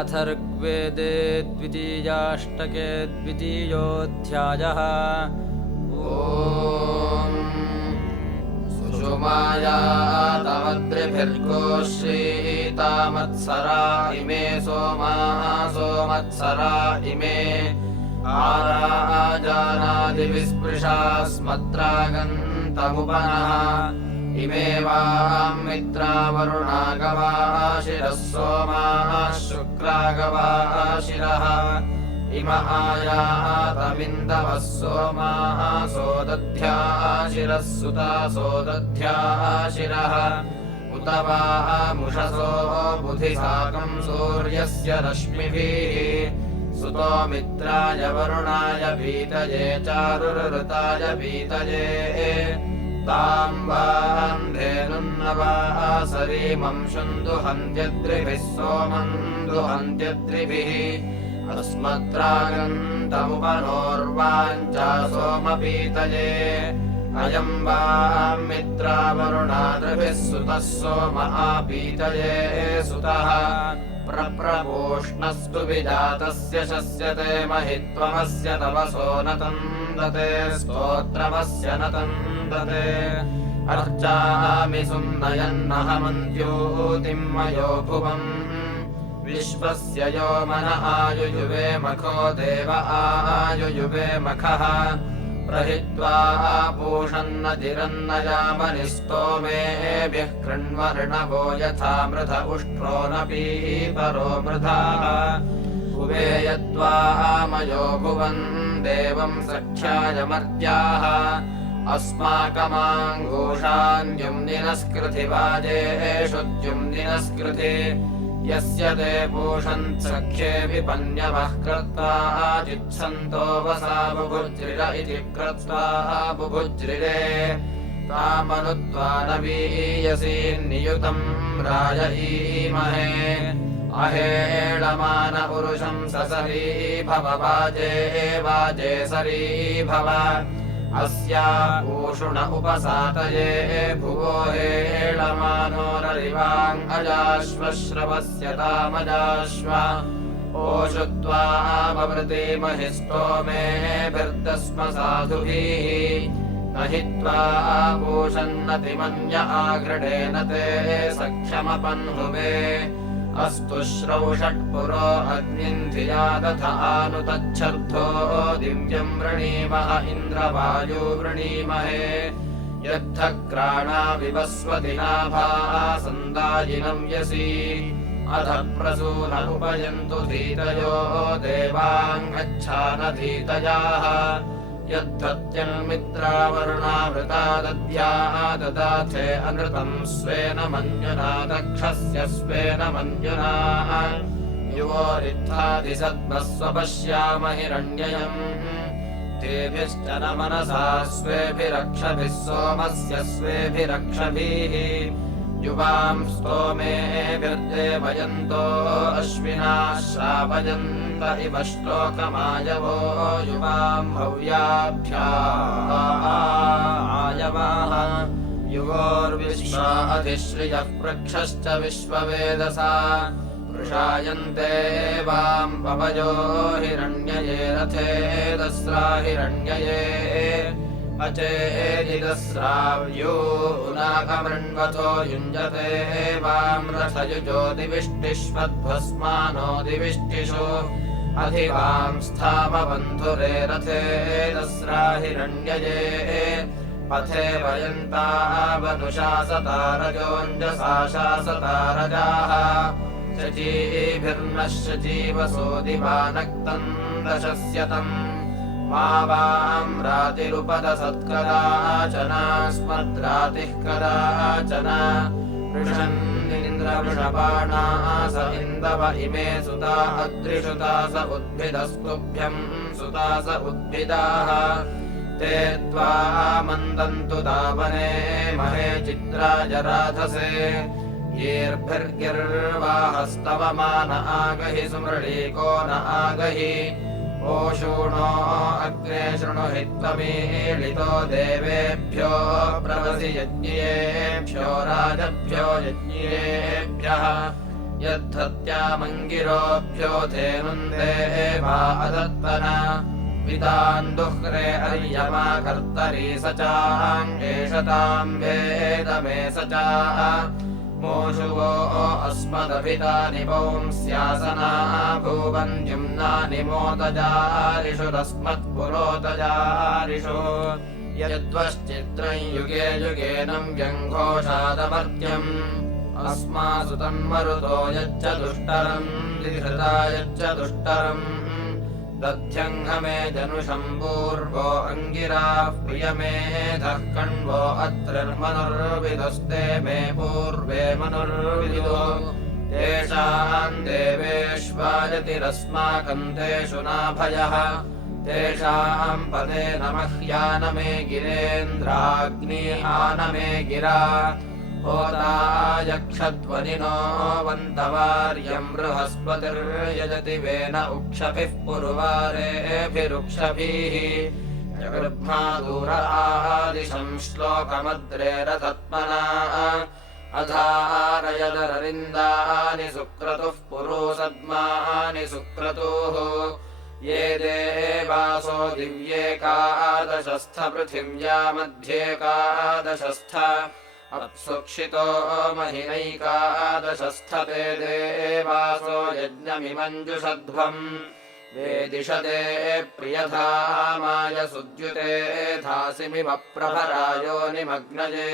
अथर्ववेदे द्वितीयाष्टके द्वितीयोऽध्यायः। ॐ सुषुमाया तमद्रिभिर्गोश्रीतामत्सरा इमे सोमत्सरा इमे आराजानादिविस्पृशास्मत्रागन्तमुपनः इमे वामित्रावरुणागवाशिरः सोमाः शुक्रागवाशिरः इम आयातमिन्दवः सोमाः सोदध्याशिरः सुता सोदध्याशिरः उत वामुषसो बुधिसाकं सूर्यस्य रश्मिभिः सुतो मित्राय वरुणाय पीतये चारुरृताय पीतये तां वान्धेनुन्नवासरीमं शुन्दुहन्त्यद्रिभिः सोमं दुहन्त्यद्रिभिः अस्मत्रागन्तमुपनोर्वाञ्चा सोमपीतये अयं वामित्रावरुणाद्रिभिः सुतः सोम आपीतये सुतः प्रप्रपोष्णस्तु विजातस्य शस्यते महित्वमस्य तपसो न तन्दते स्तोत्रमस्य न तन्दते अर्चामि सुम्नयन्नहमन्त्यूतिं मयो भुवम् विश्वस्य यो मन आयुयुवे मखो देव आयुयुवे मखः प्रहित्वा पूषन्नजिरन्नयामनिस्तोमेभिः कृण्वर्णवो यथा मृध उष्ट्रो न पीपरो मृधाः उवेयत्वा मयो भुवन् देवं सख्याय मर्त्याः अस्माकमाङ्गूषान्युम्निनस्कृति वाजेषु द्युम्निनस्कृति यस्य ते पूषन् सख्ये विपन्यवः कृत्वा जित्सन्तो वसा बुभुज्रिर इति कृत्वा बुभुज्रिरे तामनुत्वा नवीयसीन्नियुतं राजईमहे अहेळमान पुरुषं ससरी भव वाजे वाजे सरी भव अस्या पूषुण उपसातये भुवो हेळमानोररिवाङ्गजाश्वश्रवस्य तामजाश्व ओषुत्वा ववृतीमहि स्तोमेभिर्दस्म साधुभिः न हित्वा पूषन्नतिमन्य आघृढेन ते सख्यमपन्हुवे अस्तु श्रौषट्पुरो अग्निन्धिया दधानुतच्छर्धो दिव्यं वृणीमः इन्द्रवायु वृणीमहे यद्धक्राणा विवस्वति नाभासन्दायिनं यसी अध प्रसून उपयन्तु धीतयो देवाङ्गच्छानधीतयाः यद्धत्यन्मित्रावरुणावृता दद्या ददाथे अनृतं स्वेन मन्युना दक्षस्य स्वेन मन्युना युवोरित्थादिसद्मस्वपश्याम हिरण्ययम् तेभिश्च न मनसा स्वेभिरक्षभिः सोमस्य स्वेभिरक्षभिः युवां स्तोमेभिर्देवयन्तो अश्विना श्रावयन्त इव श्लोकमायवो युवां हव्याभ्या आयवाः युवोर्विश्वा अधिश्रियः पृक्षश्च विश्ववेदसा वृषायन्ते वां पवयो हिरण्यये रथे दस्रा हिरण्यये अचेदिदस्राव्यो नागमृण्वतो युञ्जते वां रथयुजो दिविष्टिष्वद्भस्मानो दिविष्टिषु अधिवां स्थामबन्धुरे रथे दस्रा हिरण्यये पथे वयन्ता वनुषा सतारजोञ्जसा शासतारजाः शचीभिर्नः शचीवसो दिवानक्तं दशस्यतम् मा वां रातिरुपदसत्कदाचनास्मद्रातिः कदाचन वृषन्निन्द्रवृषपाणास इन्दव इमे सुता अद्रिषुता स उद्भिदस्तुभ्यं सुता स उद्भिदाः ते त्वा मन्दन्तु दावने महे चित्राय राधसे येर्भिर्गिर्वाहस्तवमान आगहि सुमृळीको न आगहि ओषूणो अग्ने शृणुहि त्वमीलितो देवेभ्यो प्रवसि यज्ञेभ्यो राजभ्यो यज्ञेभ्यः यद्धत्यामङ्गिरोऽभ्यो धेनुन्दे वा अदत्तन विदान्दुह्रे अर्यमा कर्तरी स चाङ्गेशताम् वेदमे स च मोषुवो अस्मदभितानि पौंस्यासना भुवन्युम्नानि मोदजारिषु तस्मत्पुरोतजारिषु यद्वश्चित्रम् युगे युगेनम् व्यङ्घोषादमर्त्यम् अस्मासु तन्मरुतो यच्च दुष्टरम् दिधृता यच्च दुष्टरम् दध्यङ्घमे जनुषम् पूर्वो अङ्गिराः प्रियमेधः कण्वो अत्रिर्मनुर्विदुस्ते मे पूर्वे मनुर्विदुः तेषाम् देवेष्वायतिरस्माकम् तेषु नाभयः तेषाम् पदे नमह्यानमे गिरेन्द्राग्निहानमे गिरा होतायक्षध्वनिनो वन्तवार्यम् बृहस्पतिर्यजति वेन उक्षभिः पुरुवारेभिरुक्षभिः जगृह्मादूर आदिशम् श्लोकमद्रेरतत्मना अधारयदररिन्दानि सुक्रतुः पुरुसद्मानि सुक्रतुः ये देवासो दिव्येकादशस्थ पृथिव्या मध्येकादशस्थ अप्सुक्षितो महिनैकादशस्थते देवासो यज्ञमिमञ्जुषध्वम् वेदिषते प्रियधामाय सुद्युते धासिमिव प्रभरायो निमग्नजे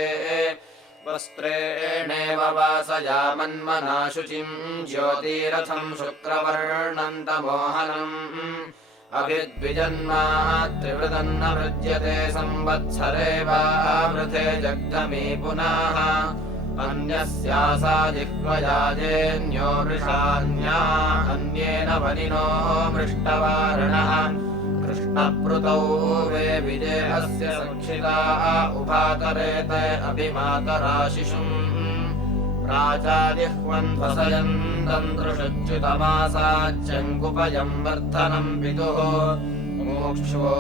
वस्त्रेणेव वासयामन्मना शुचिम् ज्योतिरथम् शुक्रवर्णन्तमोहनम् अभिद्विजन्मात्रिवृतन्न वृज्यते संवत्सरे वावृथे जग्धमी पुनः अन्यस्यासा जिह्वयाजेन्यो वृषान्या अन्येन वनिनो मृष्टवारणः कृष्णप्रुतौ वे विजे अस्य सक्षिता उभातरेते अभिमातराशिशुम् प्राचादिह्वन्ध्वसयन्तन्द्रुषुच्युतमासाच्यङ्कुपयम् वर्धनम् पितुः मुमुक्षुवो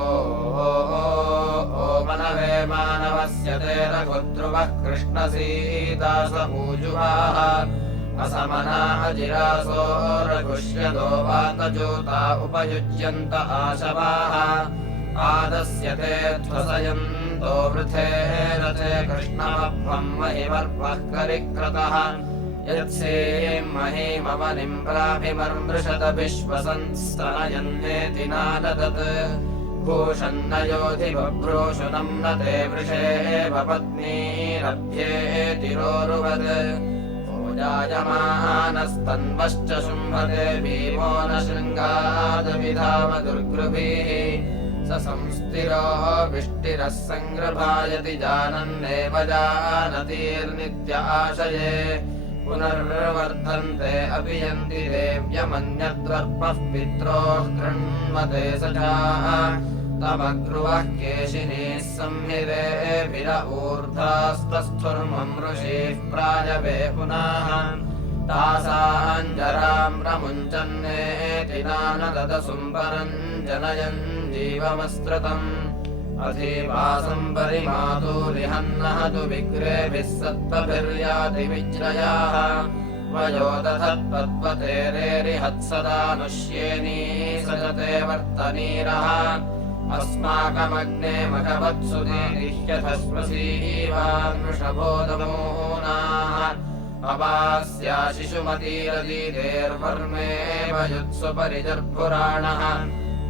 मनवे मानवस्य ते रघुद्रुवः कृष्णसीतास ऊजुवाः असमना अजिरासो रघुष्यदो वातजूता उपयुज्यन्त आशवाः आदस्यते ध्वसयन्तो वृथे रथे कृष्णमभ्वम् महिमर्वः करिक्रतः यत्सेम् महीमवनिम् प्राभिमर्मृषदभिश्वसंस्तनयन्नेति नाददत् भूषन्नयोधि बभ्रूषुनम् न ते वृषे भपत्नीरभ्येतिरोरुवत् जायमानस्तन्वश्च शुम्भते भीमो न शृङ्गादविधाव दुर्गृभिः स संस्थिरो विष्टिरः सङ्गृभायति जानन्नेव जानतीर्नित्य आशये पुनर्वर्धन्ते अपि यन्ति देव्यमन्यद्वर्पः पित्रोः कृण्वते स च तमग्रुवः केशिनीः संहिरेभिर ऊर्ध्वास्तस्थुर्मम् ऋषिः प्रायवे पुनः तासाञ्जराम् प्रमुञ्चन्नेति नानददसुम्बरम् जनयन् जीवमस्त्रतम् अधीवासम् परिमातुलिहन्नः तु विग्रेभिः सत्त्वभिर्याति विज्रयाः वयोदधत्पद्मतेरेरिहत्सदानुष्येनी सजते वर्तनीरः अस्माकमग्ने मघवत्सु दीर्ह्यधस्मसीवान्वृषभोदमूनाः अपास्या शिशुमतीरदीदेर्वर्मेव युत्सु परिजर्भुराणः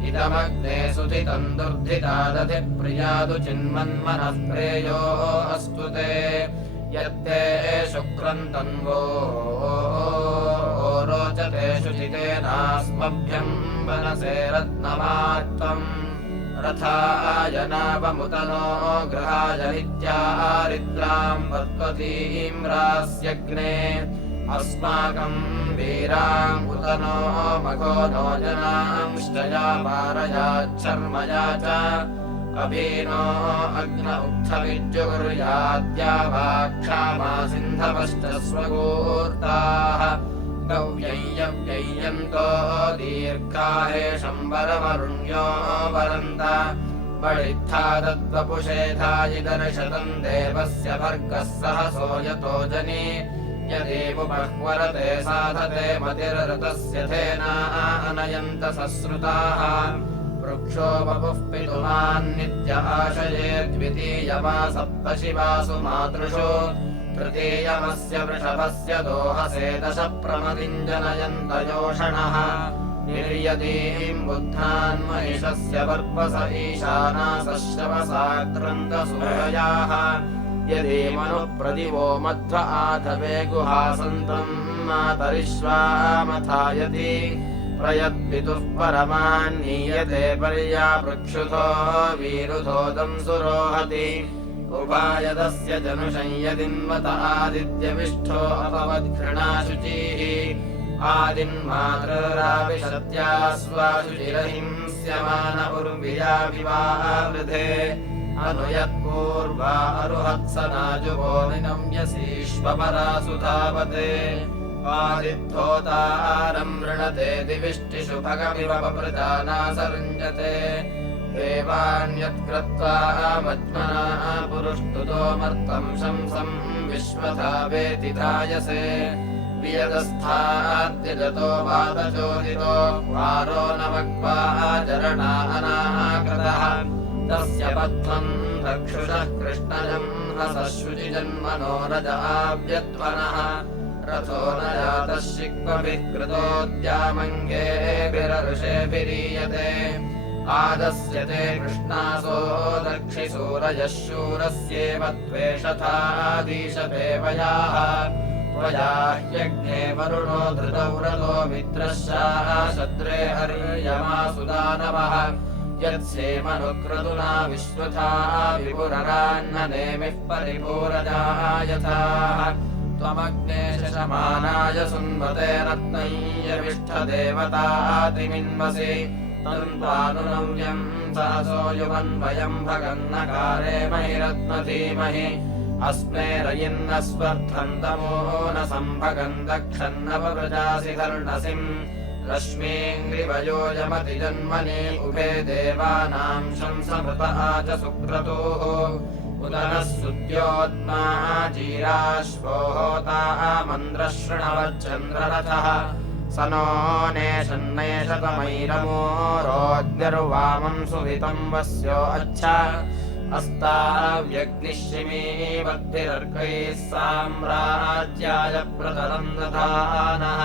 इदमग्ने सुधितम् दुर्धिता दधिप्रियादु चिन्मन्मनः प्रेयो अस्तु ते यत्ते शुक्रम् तन्वो रोचते शुचितेनास्मभ्यम् वनसे रत्नमात्तम् रथाय नावमुतनो गृहाय नित्यारिद्राम् वर्त्वतीम् रास्यग्ने अस्माकम् वीराम् उतनो मघो नो जनांश्चया पारयाच्छर्मया च अभीनो अग्न उक्थविज्जुगुर्याद्या वा क्षामा सिन्धवश्च स्वगूर्ताः गव्यय्यव्यय्यन्तो दीर्घाहेशम् वरमरुण्यो वरन्त बळित्था दद्वपुषेधायि दर्शतम् देवस्य भर्गः सहसो यतो जनि यदीमुपह्वरते साधते मतिरृतस्य धेनानयन्त सश्रुताः वृक्षो बभुः पितुमान्नित्य आशयेद्वितीयमा सप्तशिवासु मातृषु तृतीयमस्य वृषभस्य दोहसे दश प्रमदिञ्जनयन्त योषणः निर्यतीम् बुद्धान् महिषस्य वर्पस ईशानासश्रवसाक्रन्तसूरयाः यदि मनुप्रदिवो मध्व आधवे गुहासन्तम् मातरिश्वामथायति प्रयत्पितुः परमान्नीयते पर्यापृक्षुतो वीरुधोदम् सुरोहति उपायदस्य जनुषं यदिन्वत आदित्यविष्ठो अपवद्घृणाशुचिः आदिन्मातृराविशत्यास्वाशुचिरहिंस्यमान उर्विया विवावृधे अनुयत्पूर्वा अरुहत्सनाजुवो निनम्यसीष्वपरासु धावते आदिद्धोतारम् वृणते दिविष्टिषु भगमिव पप्रजानासरुञ्जते देवान्यत्कृत्वा मज्मना पुरुष्टुतो मर्तम् शंसम् विश्वथा वेति धायसे वियदस्थाद्यजतो वादचोदितो वारो नवक्वा चरणा अनाकृतः तस्य पद्मम् रक्षुषः कृष्णजम् हसशुचिजन्मनो रजाव्यध्वनः रथो न जातः शिक्वभिः कृतोद्यामङ्गेभिरऋषेभिरीयते आदस्यते कृष्णासो दक्षिसूरजः शूरस्येव त्वेषथादीशते वयाः त्वया ह्यग्ने वरुणो धृतव्रतो मित्रश्चाः शद्रे हर्यमासुदानवः यत्सेमनुक्रतुना विश्वथा विपुररान्ननेमिः परिपूरजाः यथाः त्वमग्ने शशमानाय सुन्वते रत्नय्यविष्ठदेवतातिमिन्वसि तन्त्वानुनव्यम् सहसो युवन्वयम् भगन्नकारे महिरत्नधीमहि अस्मे रयिन्नस्वर्धन्तमो न सम्भगम् दक्षन्नवव्रजासि कर्णसिम् रश्मीङ्ग्रिवयोजमति जन्मनि उभे देवानाम् शंसमृत आच सुक्रतुः उदनः सुद्योत्मा जीराश्वो होता मन्द्रः शृणवच्चन्द्ररथः स नो नेषन्नेषतमैरमोरोऽग्निर्वामम् सुवितम् वस्यो अच्छा अस्ताव्यग्निशिमीवद्भिरर्कैः साम्राज्याय प्रतरम् दधानः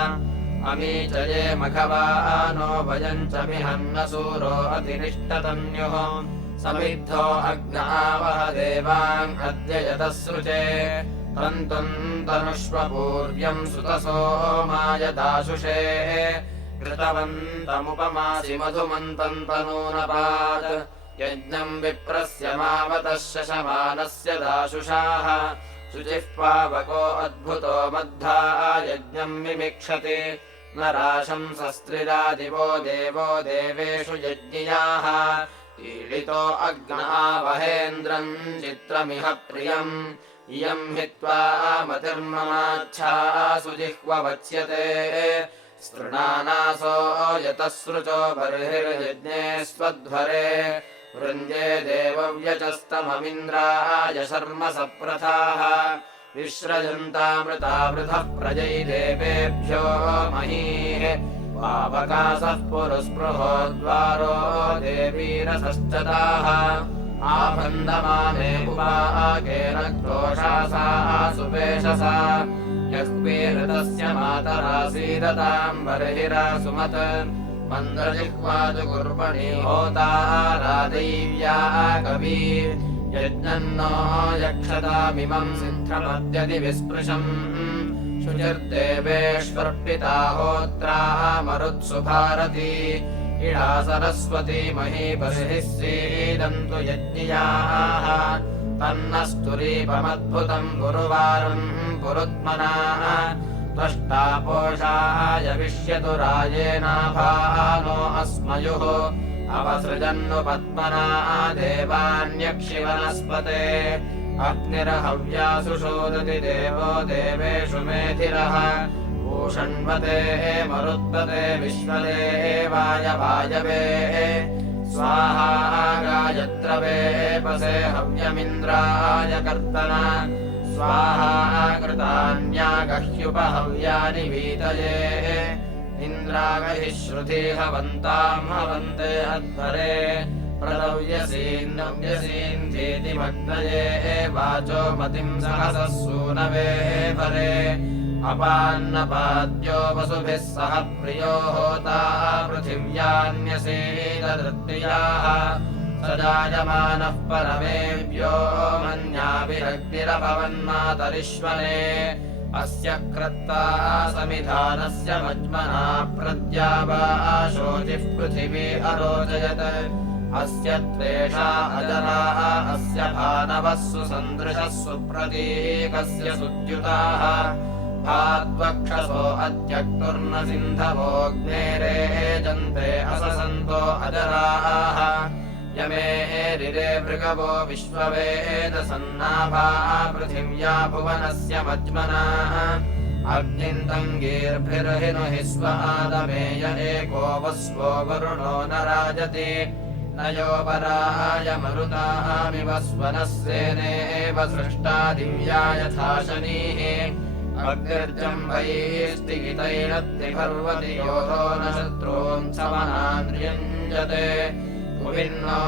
अमी च ये मघवानो वयम् च मिहन्न सूरो अतिरिष्टतन्युः समिद्धो अग्नावह देवान् अद्य यतः सृजे तन्तुम् तनुष्व पूर्व्यम् सुतसो मायदाशुषे कृतवन्तमुपमासि मधुमन्तम् तनूनपात् यज्ञम् विप्रस्य मावतः शशमानस्य दाशुषाः शुचिः पावको अद्भुतो मद्धा यज्ञम् मिमिक्षति न राशंसस्त्रिरादिवो देवो देवेषु यज्ञियाः ईडितो अग्नावहेन्द्रम् चित्रमिह प्रियम् इयम् हित्वा मतिर्ममाच्छा सुजिह्ववच्यते स्तृणानासो यतः सृचो बर्हिर्यज्ञे स्वध्वरे वृन्द्ये देवव्यचस्तममिन्द्राय शर्म सप्रथाः विश्रजन्तामृता वृथः प्रजै देवेभ्यो महीः पावकासः पुरुस्पृहो द्वारो देवीरसश्चताः आबन्धमाने उपाकेन क्रोशासा सुपेशसा यह्वीरतस्य मातरासीदताम् बर्हिरासुमत् मन्द्रजिह्वाजुगुर्वणि होतारादैव्या कवी यज्ञन्नो यक्षतामिमम् सिद्धमद्यति विस्पृशम् शुचिर्देवेष्वर्पिता होत्रा मरुत्सु भारती इडा सरस्वती महीपतिः सीदन्तु यज्ञियाः तन्नस्तुरीपमद्भुतम् गुरुवारम् पुरुत्मनाः त्वष्टापोषाय विष्यतु राजेनाभानो अस्मयुः अवसृजन्नु पद्मना देवान्यक्षिवनस्पते अग्निरहव्यासु शोदति देवो देवेषु मेधिरः भूषण्वते मरुत्पते विश्वदेवाय वायवे स्वाहा गायत्रवे पसे हव्यमिन्द्राय कर्तना स्वाहा कृतान्यागह्युपहव्यानि वीतये इन्द्रागहिः श्रुधी हवन्ताम् हवन्ते अध्वरे प्रलव्यसीन्नव्यसीन्धेति मग्नये वाचो मतिम् सहसः सूनवे परे अपान्नपाद्यो वसुभिः सह प्रियो होता पृथिव्यान्यसेदृत्याः स जायमानः परमेभ्यो मन्याभिरग्निरभवन्मातरिश्वरे अस्य क्रत्ता समिधानस्य मज्मना प्रद्या वा शोचिः पृथिवी अरोचयत् अस्य त्वेषा अजराः अस्य भानवः सुसन्दृशः सुप्रतीकस्य सुद्युताः भाद्वक्षसो अत्यक्तुर्न सिन्धवोऽग्नेरेजन्ते अससन्तो अजराः यमे रिरे भृगवो विश्ववेदसन्नाभा पृथिव्या भुवनस्य मज्मनाः अग्निन्दङ्गीर्भिर्हिनुहि स्व आदमेय एको वस्वो वरुणो न राजति न योपराय मरुतामिव स्वनः सेनेव सृष्टा दिव्या यथा शनीः अग्निर्जम्भैस्तिगितैरत्तिपर्वति योधो न शत्रून् समनान्यञ्जते कुविन्नो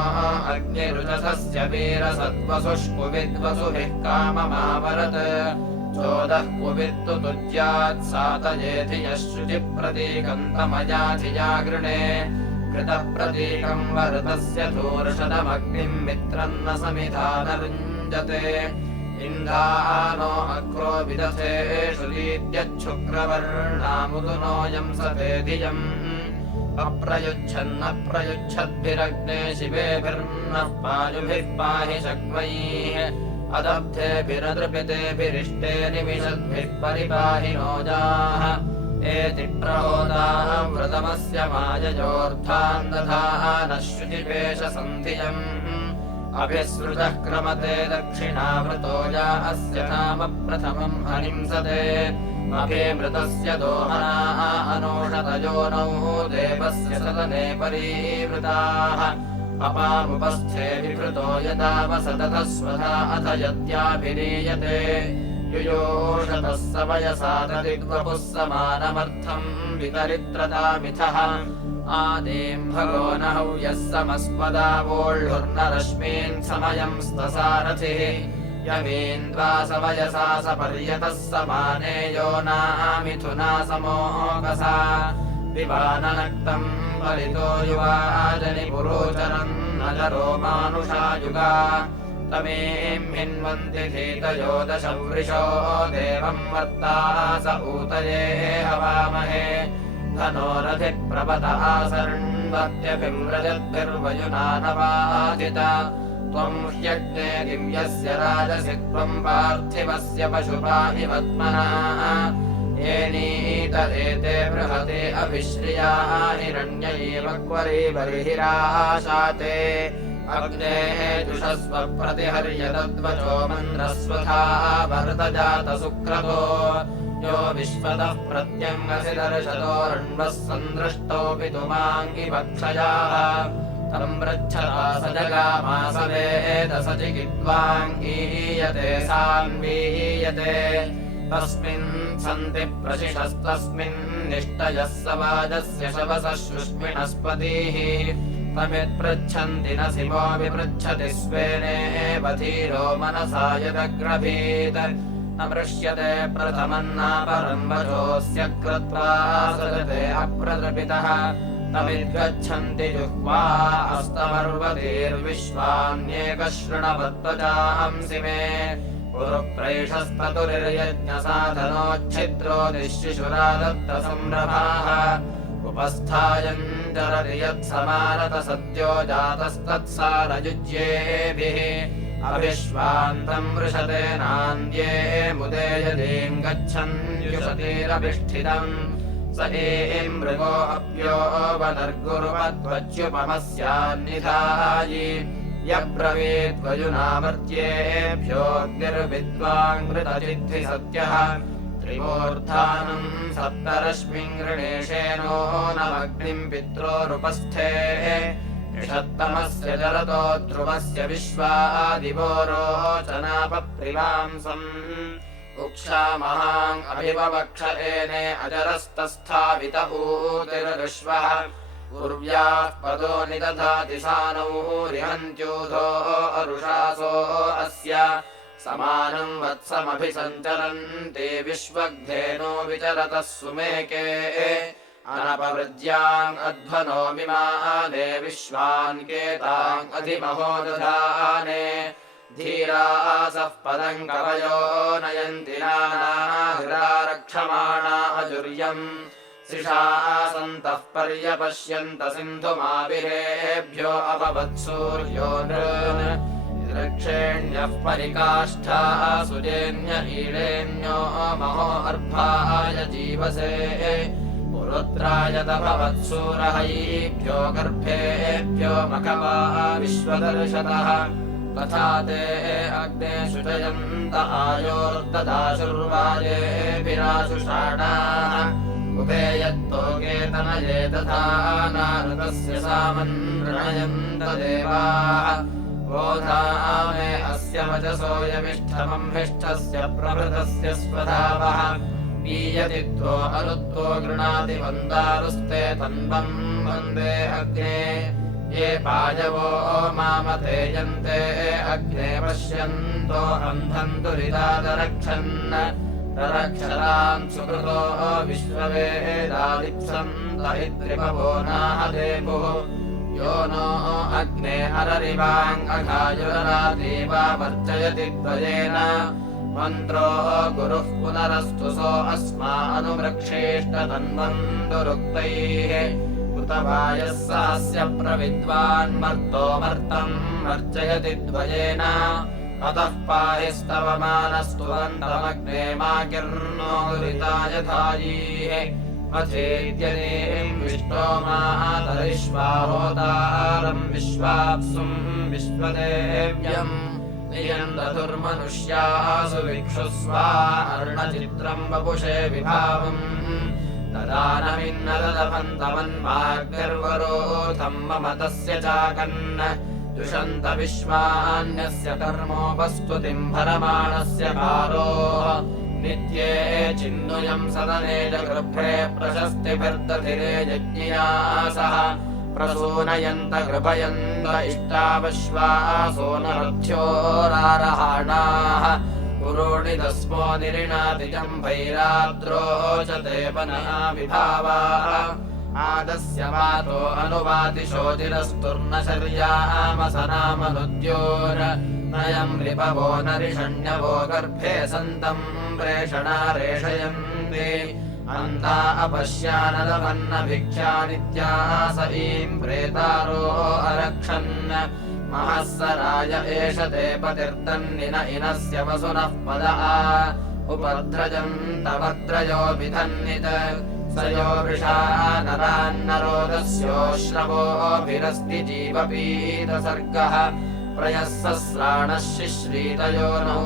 अग्निरुचसस्य वीरसत्त्वसुष्कुविद्वसुभिः काममावरत् चोदः कुवित्तु तुज्यात् सातयेधि यः शुचिप्रतीकन्तमयाधिया गृणे कृतप्रतीकम् वरतस्य धूर्षदमग्निम् मित्रम् न समिधानरुञ्जते इन्धानो अग्रो विदथेषु लीद्यच्छुक्रवर्णामुदुनोऽयम् सतेधियम् अप्रयुच्छन्नप्रयुच्छद्भिरग्ने शिवेभिर्नः पायुभिः पाहि शक्वैः अदब्धेभिरदृपितेभिरिष्टे निमिषद्भिः परिपाहि नोजाः एति प्रहोदाः व्रतमस्य माययोऽर्थान् दधानः शुचिपेशसन्धियम् अभिसृतः क्रमते दक्षिणावृतो या अस्य नाम प्रथमम् हनिंसते अभिमृतस्य दोहनाः अनोषतयोनौ देवस्य सदने परीवृताः अपामुपस्थे विवृतो यदा वसततः स्वधा अथ यद्याभिरीयते युयोषतः स वयसा तदिग्वपुः समानमर्थम् वितरित्रतामिथः आदेम् भगो न हव्यः समस्पदा वोळ्हुर्न रश्मीन् समयम् स्तसारथिः यमीन्द्वास वयसा सपर्यतः समाने यो नामिथुना समोकसा विवाननक्तम् परितो युवाजनि पुरोचरन् नजरो मानुषायुगा तमेम् हिन्वन्ति धीतयो दशवृषो देवम् वर्ता स ऊतये हवामहे धनोरधिप्रपत आसर्ण्वत्यभिम्रजद्भिर्वयुना त्वम् ह्यग्ने दिव्यस्य राजसि त्वम् पार्थिवस्य पशुपाहिवत्मना येनीतरेते बृहते अभिश्रिया हिरण्यैव क्वरी बर्हिराशाते अग्नेः जुषस्व प्रतिहर्यतद्वचो मन्द्रस्वथा भरतजातसुक्रतो यो विश्वतः प्रत्यङ्गसि दर्शतोऽर्ण्वः सन्दृष्टोऽपि तुमाङ्गिपक्षयाः तम् पृच्छता स जगामास वेदस चिकित्वाङ्गीयते सान्वीयते तस्मिन् सन्ति प्रशिषस्तस्मिन्निष्टयः सवाजस्य शवसः शुष्मिणस्पतिः तमित्पृच्छन्ति न सिमो विपृच्छति स्वेनेव धीरो मनसा यदग्रभीत् न मृष्यते प्रथमन्नापरम् वचोऽस्य कृत्वा सजते अप्रतृपितः तमिद्गच्छन्ति जुह्वा अस्तमर्वतीर्विश्वान्येकः शृणवत्वजांसि मे पुरुप्रैषस्ततुरिर्यज्ञसाधनोच्छिद्रो निःशिशुरादत्तसंरभाः उपस्थायम् चरति यत्समानत सद्यो जातस्तत्सारयुज्येभिः अविश्वान्तम् वृषते नान्द्ये मुदे यदीम् गच्छन् युषतीरभिष्ठितम् स एम् मृगो अप्यो वदर्गुरुमध्वच्युपमस्यान्निधायि यब्रवीद्वयुनामर्त्येभ्योऽग्निर्विद्वाङ्घृतचिद्धि सत्यः त्रिमूर्धानम् सप्तरश्मिम् गृणेशेनो नमग्निम् पित्रोरुपस्थे निषत्तमस्य जरतो ध्रुवस्य विश्वादिवो रोचनापप्रिवांसम् उक्षामहाम् अभिववक्ष एने अजरस्तस्थावित ऊतिर्विश्वः उर्व्याः पदो निदधाति सानौ रिहन्त्यूधो अरुषासो अस्य समानम् वत्समभिसञ्चरन्ति विश्वग्धेनो विचरतः सुमेके अनपवृज्याम् अध्वनो मिमाने विश्वान् केताम् अधिमहोदधाने धीरासः पदम् कवयो नयन्ति नानाहृदारक्षमाणा अजुर्यम् सन्तः पर्यपश्यन्त सिन्धुमाविरेभ्यो अपवत्सूर्यो नृक्षेण्यः परिकाष्ठाः सुजेन्य ईळेन्यो महो अर्भाय जीवसे पुरुत्राय तपवत्सूरहैभ्यो गर्भेभ्यो मखवा विश्वदर्शतः तथा ते अग्ने शुचयन्त आयोर्ददाशुर्वाजेभिराशुषाणाः उभे यत्तोके तनये तथा नारतस्य सामन्नयन्त देवाः बोधा मे अस्य वचसोऽयमिष्ठमम् हिष्ठस्य प्रभृतस्य स्वधावः पीयति त्वो अनुत्वो गृणाति वन्दारुस्ते तन्वम् वन्दे अग्ने ये पायवो मामथेयन्ते अग्ने पश्यन्तो अन्धम् दुरितादरक्षन् रक्षरान् सुकृतो विश्ववेदालिप्सन्त इत्रिपवो नाहदेवुः यो नो अग्ने अररिवाङ्गायुररादेवा वर्जयति त्वयेन मन्त्रो गुरुः पुनरस्तु सो अस्मानुवृक्षेष्टतन्वन्दुरुक्तैः कृतवायः सहस्य प्रविद्वान् मर्तो मर्तम् वर्जयति द्वयेन अतः पाहिस्तव मानस्तुवन्तमग्ने माकिर्नो हृताय धायीः मथेद्यनेम् विष्णो मातरिष्वाहोतारम् विश्वाप्सुम् विश्वदेव्यम् नियन्दधुर्मनुष्यासु विक्षुस्वा अर्णचित्रम् वपुषे विभावम् ददानमिन्नदलभन्तमन्मार्गर्वरोधम् ममतस्य चाकन् दुषन्त विश्वान्यस्य कर्मोपस्तुतिम् भरमाणस्य कारोः नित्ये चिन्नुयम् सदने जगृभ्रे प्रशस्तिभिर्दधिरे यज्ञियासः प्रसूनयन्त कृपयन्त इष्टावश्वासो नरथ्योरारहाणाः पुरोणिदस्मो निरिणाति जम्भैराद्रोचते वनया विभावाः आदस्य वातो अनुवाति शोचिरस्तुर्नशर्यामसनामनुद्योर नयम् रिपवो नरिषण्यवो गर्भे सन्तम् प्रेषणा रेषयन्ति अन्ता अपश्यानलवन्न भिक्षानित्यासईम् प्रेतारो अरक्षन् महस्सराय एष ते पतिर्दन्निन इनस्य वसुनः पदा उपद्रजन्तवद्रयो विधन्नित स यो वृषा नरान्नरोदस्योश्रवोऽभिरस्ति जीवपीतसर्गः प्रयः सस्राणः शिश्रीतयोनौ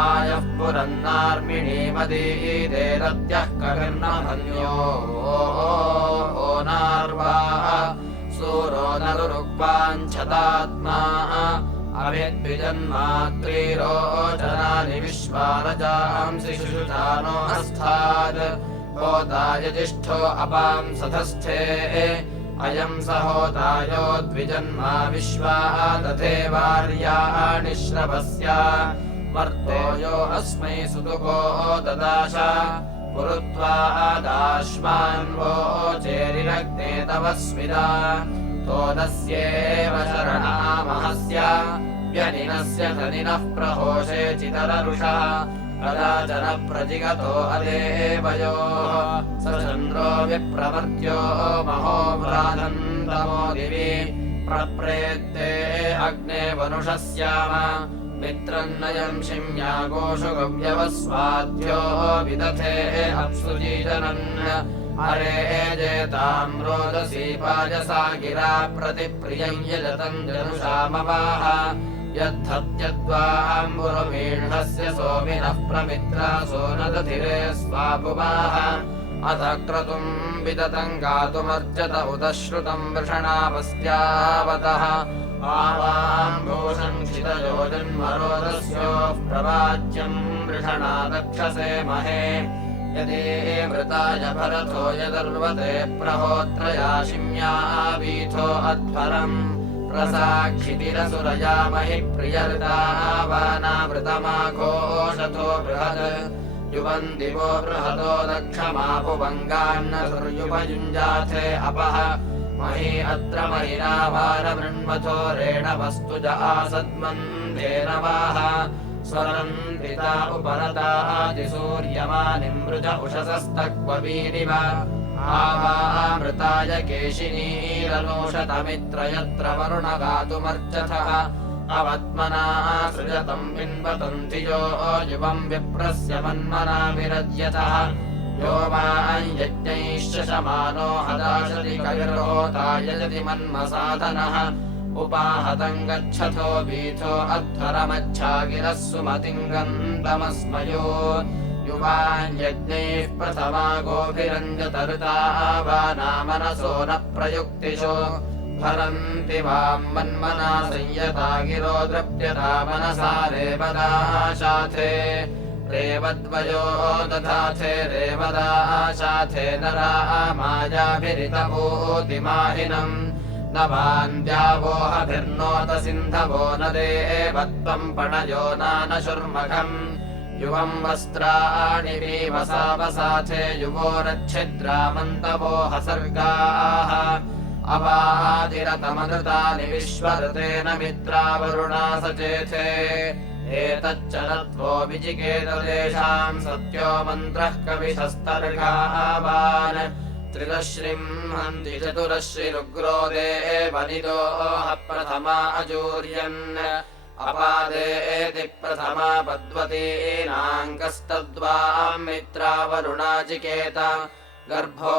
आयः पुरन्नार्मिणीमदीते रत्यः कविर्नभन्यो नार्वाः सूरो नरुरुक्वाञ्छतात्मा अभिद्विजन्मात्रीरोचनानि विश्वारजांसि शुचानो अस्तात् होताय जिष्ठो अपांसधस्थे अयम् स होतायो द्विजन्मा विश्वा दधेवार्याणि श्रवस्य मर्तो यो अस्मै सुतुको ददाश पुरुत्वादाश्वान्वो चेरिरग्ने तव स्मिदा तोदस्येव शरणामहस्य व्यनिनस्य धनिनः प्रहोषे चितररुषः कदाचन प्रजिगतो अदेवयोः स चन्द्रो विप्रवर्त्यो महो व्राधन्तमो दिवि प्रप्रेत्ते अग्ने वनुषस्याम मित्रन्नयम् शिम्यागोषु गव्यवस्वाद्यो विदथे अप्सुजीजनन् अरे जेताम् रोदसी पायसा गिरा प्रतिप्रियम् यजतम् जनुषामवाह यद्धत्यद्वाम्बुरमीढस्य सोमिनः प्रमित्रा सो न दधिरे स्वापुवाह अथ क्रतुम् विदतम् गातुमर्चत उत श्रुतम् वृषणावस्यावतः आवाम्भूषम् क्षितयो जन्मरोदस्योः प्रवाच्यम् वृषणा दक्षसे महे यदि मृताय भरतो यदर्वते प्रहोत्रयाशिम्यावीथो अध्वरम् प्रसाक्षितिरसुरयामहि प्रियर्तावानावृतमाघोषतो बृहत् युवन् दिवो बृहतो दक्षमापुवङ्गान्नसुर्युपयुञ्जाथे अपः मही अत्र महिना वारमृण्मथो रेणवस्तुज आसद्मन्धेन वाह स्वरन्दिता उपरतादिसूर्यमानिमृज उषसस्तक्ववीनिव आवामृताय केशिनीरलोषतमित्र यत्र वरुणगातुमर्चथः अवत्मना सृजतम् पिन्वतम् धियो युवम् विप्रस्य मन्मना विरज्यतः यो वाञ्यज्ञैश्च शमानो हदाशति कविर्होता यजति मन्मसाधनः उपाहतम् गच्छथो वीथो अध्वरमच्छागिरः सुमतिम् गन्तमस्मयो युवाञ्यज्ञैः प्रथमा गोभिरञ्जतरुता वानामनसो न प्रयुक्तिषो भरन्ति वाम् मन्मना संयता गिरो द्रप्यता मनसा रेवदाशाथे रेवद्वयो दधाथे रेवदाशाथे नरा मायाभिरितभूतिमाहिनम् न वान्द्यावोहभिर्नोत सिन्धवो न देवत्वम् पणयो नानशुर्मघम् युवम् वस्त्राणि वीवसावसाथे युवोरच्छिद्रामन्तवो हसर्गाः अवादिरतमनृतानि विश्वऋतेन मित्रावरुणा सचेथे एतच्चरत्वो विजिकेतदेशाम् सत्यो मन्त्रः कविशस्तर्गावान् त्रिदश्रिम् हन्ति चतुरश्रिरुग्रो देवनिदोः प्रथमा अजूर्यन् अपादेति प्रथमा पद्वतीनाङ्कस्तद्वाम् मित्रावरुणाचिकेत गर्भो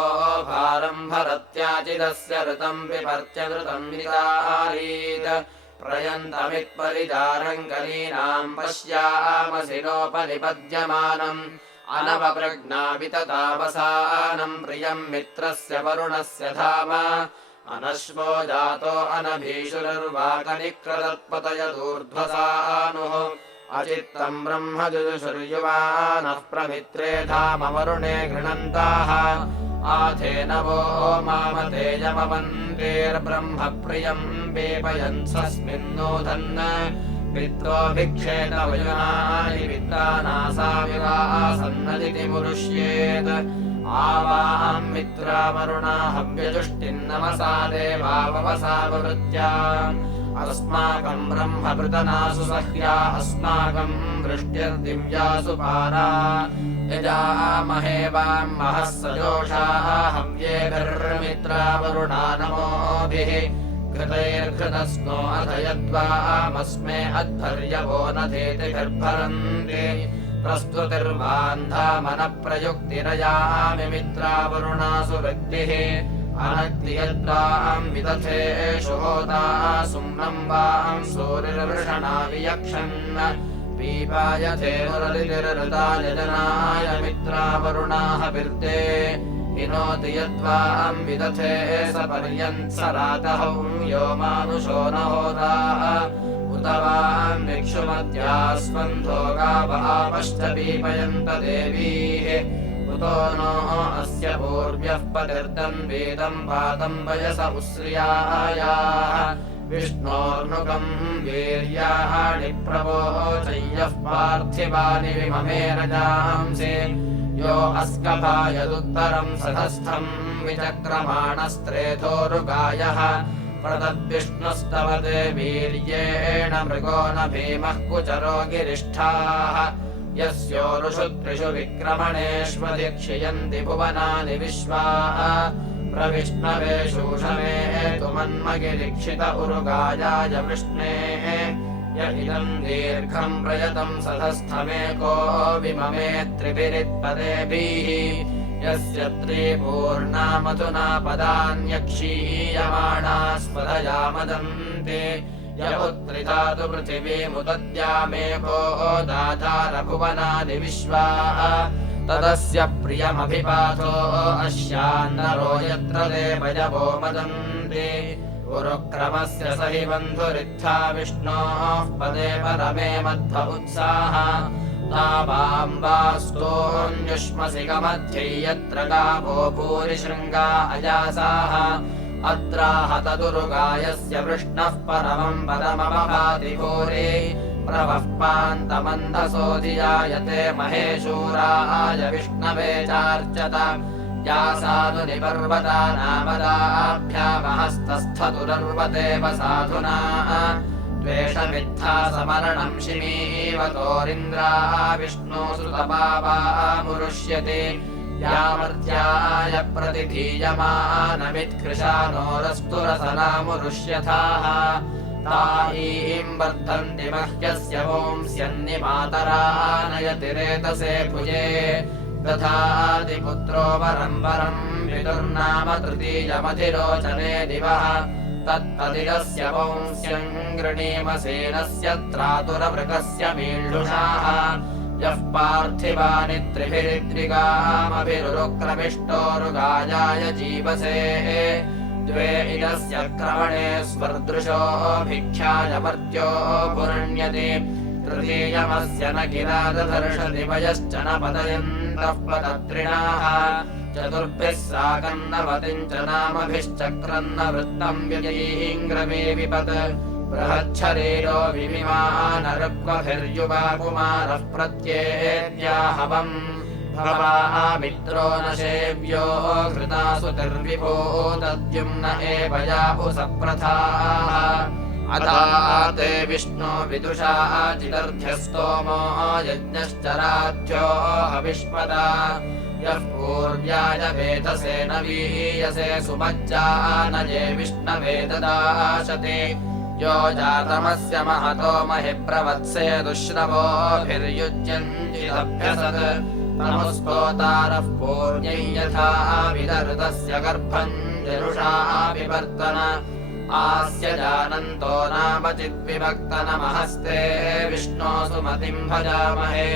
भारम् भरत्याचिदस्य ऋतम् विपर्त्यनृतम् निदारीत् प्रयन्तमित्परिदारम् कलीनाम् पश्यामसिनोपनिपद्यमानम् अनवप्रज्ञाविततावसानम् प्रियम् मित्रस्य वरुणस्य धाम अनश्वो जातो अनभीषुरर्वाकनिक्रतत्पतयदूर्ध्वसानुः अचित्तम् ब्रह्म जुजुषुर्युवानः प्रमित्रे धाम वरुणे गृह्णन्ताः आधेनवो मामतेजमवन्तेर्ब्रह्म प्रियम् वेपयन्सस्मिन्नोधन् वित्तोऽभिक्षेत वयुनानि वित्तानासाविवासन्नदिति मुरुष्येत् आवाहम् मित्रावरुणा हव्यजुष्टिन्नमसा देवाववसाववृत्त्या अस्माकम् ब्रह्मभृतनासु सह्या अस्माकम् वृष्ट्यर्दिव्यासु पारा यजामहे वाम् महः सजोषाः हव्येभिर्मित्रावरुणा नमोभिः घृतैर्घृतस्नो अथ यद्वामस्मे अध्वर्यवो न धेतिभिर्भरन्ति प्रस्तुतिर्वान्धामनप्रयुक्तिरयामि मित्रावरुणासु वृत्तिः अनक्ति यद्वाम् विदथेषु होता सुम्नम् वाम् सूरिर्वृषणा वियक्षन् पीपायथे मुरलिर्हृतायजनाय मित्रावरुणाः विर्ते हिनोति यद्वाम् विदथे स पर्यन्सरातहौ यो मानुषो न होता उत वाम् विक्षुमत्यास्वन्धो गावापश्च पीपयन्त देवीः उतो नो अस्य पूर्व्यः पतिर्दन्वीदम् पातम् वयस उश्रियायाः विष्णोर्नुकम् वीर्याणि प्रवोचय्यः पार्थिवानि विममे रजांसि यो अस्कभायदुत्तरम् सधस्थम् विचक्रमाणस्त्रेधोरुगायः प्रदद्विष्णुस्तवते वीर्येण मृगो न भीमः कुचरो गिरिष्ठाः यस्योरुषु त्रिषु विक्रमणेष्वधिक्षयन्ति भुवनानि विश्वाः प्रविष्णवे शूषमे तु मन्मगिरिक्षित उरुगायाय वृष्णेः य इदम् दीर्घम् प्रयतम् सधस्थमेको विममे त्रिभिरित्पदेभिः यस्य त्रिपूर्णा मधुना पदान्यक्षीयमाणा स्पदया मदन्ति य उत्त्रिधातु पृथिवीमुदद्यामेको दाधार भुवनानि विश्वाः तदस्य प्रियमभिपातो अस्यान्नरो यत्र देवयवो मदन्ति गुरुक्रमस्य स हि बन्धुरित्था विष्णोः पदे परमे मध्व उत्साह तावाम्बास्तोऽन्युष्मसि गमध्ये यत्र गावो भूरिशृङ्गा अजासाः अत्राहतदुरुगायस्य वृष्णः परमम् पदमवभाति भूरि प्रवः पान्तमन्धसोऽधियायते महेशूराय विष्णवे चार्चत या साधुनिपर्वता नामदाभ्यामहस्तस्थतुरर्वतेव साधुना द्वेषमित्था समरणम् शिमीवतोरिन्द्रा विष्णुसुतपावामुरुष्यति यामर्त्याय प्रतिधीयमानमित्कृशानोरस्तुरसनामुरुष्यथाः ताईम् वर्धन्ति मह्यस्य वंस्यन्निमातरानयति रेतसे भुजे दधातिपुत्रो वरम् वरम् पितुर्नाम तृतीयमधिरोचने दिवः तत्तदिरस्य वंस्यम् गृणीमसेनस्य त्रातुरवृकस्य मीळ्षुषाः यः पार्थिवानि त्रिभिरिद्रिगामभिरुक्रमिष्टोरुगायाय जीवसे द्वे इदस्य क्रमणे स्वर्दृशो भिख्याय मर्त्यो भुरण्यति तृतीयमस्य न किरादधर्षति वयश्च न पदयन्तः पदत्रिणाः चतुर्भिः साकन्नवतिम् च नामभिश्चक्रन्न वृत्तम् व्ययीङ्ग्रमे विपत् बृहच्छरीरो विविमानरुक्मभिर्युवा कुमारः प्रत्येद्याहवम् भवामित्रो न सेव्यो घृतासुतिर्विभो तद्युम्न एव यापु सप्रथाः अथा ते विष्णो विदुषा चिदर्ध्यस्तोमो यज्ञश्च राज्यो हविष्पदा यः पूर्व्याय वेदसे न वीयसे सुमज्जानये विष्णवे ददाशते यो जातमस्य महतो महिप्रवत्से दुश्रवोभिर्युज्यञ्जिदभ्यसत् तमुस्पोतारः पूर्ण्यै यथा विदरुतस्य गर्भम् जरुषा विवर्तन आस्य जानन्तो नाम चिद्विभक्तनमहस्ते विष्णो सुमतिम् भजामहे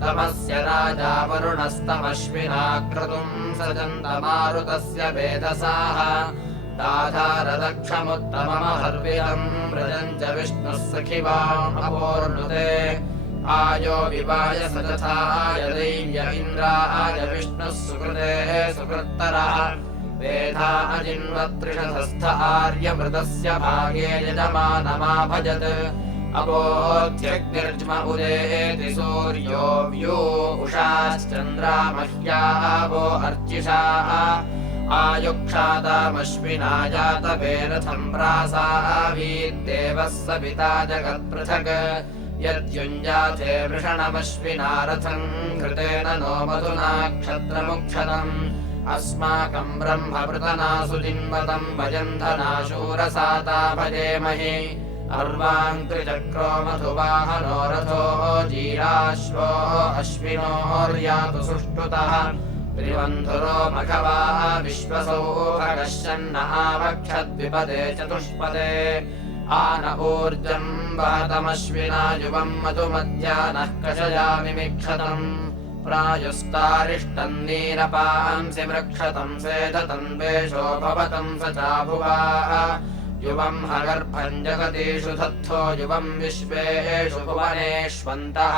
तमस्य राजा वरुणस्तमश्विना क्रतुम् सजन्तमारुतस्य वेदसाः दाधारदक्षमुत्तममहर्विदम् व्रजम् च विष्णुः सखिवामपोर्नुते आयो विवाय सजथाय दैव्य इन्द्राय विष्णुः सुकृते सुकृत्तरः वेधा अजिन्वत्रिषधस्थ आर्यमृतस्य भागे यजमानमाभजत् अबोध्यग्निर्ज्म उदेति सूर्यो व्यो उषाश्चन्द्रा मह्यावो अर्चिषाः आयुक्षातामश्विना जातवेरथम् प्रासावीद्देवः सविता जगत्पृथक् यद्युञ्जाते वृषणमश्विना रथम् घृतेन नो मधुना क्षत्रमुक्षतम् अस्माकम् ब्रह्मवृतनासु जिन्वतम् भजन्धना शूरसाता भजेमहि अर्वाङ्कृचक्रो मधुवाहनो रथो जीराश्वो अश्विनोर्यातु सुष्ठुतः त्रिबन्धुरो मघवा विश्वसौभगश्चन्न आवक्षद्विपदे चतुष्पदे आन ऊर्जम् वहतमश्विना युवम् मधुमध्यानः कषयामि मिक्षतम् प्रायुस्तारिष्टम् नीरपांसि मृक्षतम् सेदतम् द्वेषो भवतम् स चाभुवा युवम् हगर्भम् जगतीषु धत्थो युवम् विश्वेषु भुवनेष्वन्तः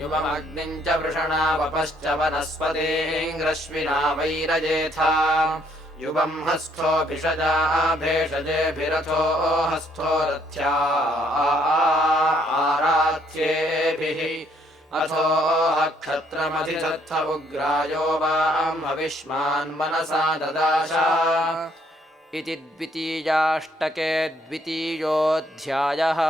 युवमग्निम् च वृषणावपश्च वनस्पतीङ्ग्रश्विना वैरजेथा युवम् हस्थो भिषजा भेषजेभिरथो हस्थो रथ्या आराध्येभिः अथो क्षत्रमधिधत्थ उग्रायो वाम् हविष्मान् मनसा ददाश इति द्वितीयाष्टके द्वितीयोऽध्यायः।